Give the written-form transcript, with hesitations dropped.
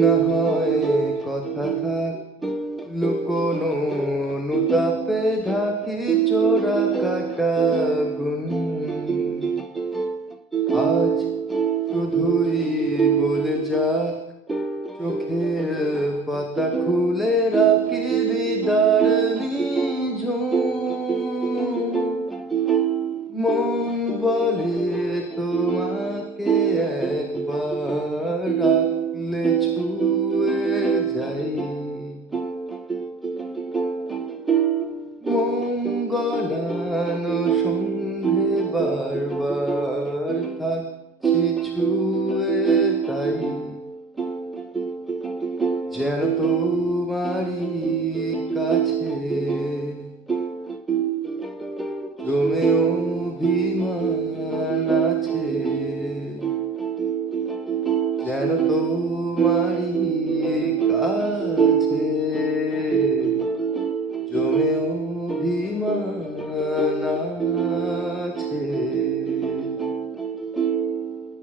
না হয় কথা থাক লুকোনো অনুতাপে ঢাকি চোরা কাটা গুণ। আজ শুধুই বলে যাক চোখের পাতা খুলে রাখি দিদার নিঝুম। মন বলে তোমাকে একবার রাখলে ছুঁয়ে যাই। মোম গলানো সন্ধে বারবার থাকছি ছুঁয়ে তাই। যেন তোমারই কাছে জমে অভিমান আছে। যেন তোমার